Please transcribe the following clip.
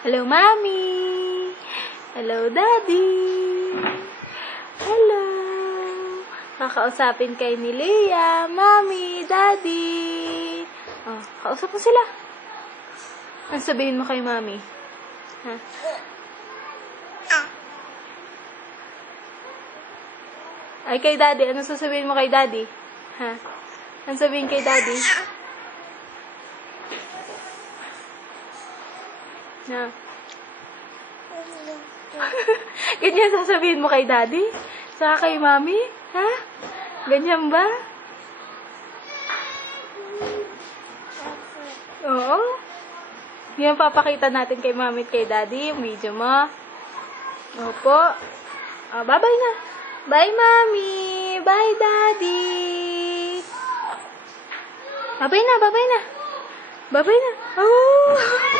Hello, Mommy. Hello, Daddy. Hello. Kakausapin kay ni Leah. Mommy, Daddy. Oh, kausap mo sila. Ano sabihin mo kay Mommy? Ha? Ay, kay Daddy. Ano sasabihin mo kay Daddy? Ha? Ano sabihin kay Daddy? Na. Ganyan sasabihin mo kay Daddy? Saka kay Mommy? Ha? Ganyan ba? Oo. Yan papakita natin kay Mommy at kay Daddy yung video mo. Opo. Oh, bye-bye na. Bye, Mommy. Bye, Daddy. Bye-bye na, bye-bye na. Bye-bye na. Oh.